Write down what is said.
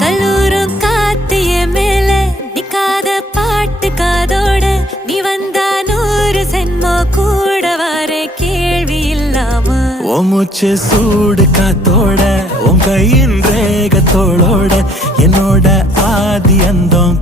கல்லூரும் காத்திய மேல நிக்காத பாட்டு காதோட நீ வந்தா 100 சென்மோ கூட வர கேள்வி இல்லாம மூச்சு சூடு காத்தோட உன் கையின் ரேகத்தோளோட என்னோட ஆதி அந்தம்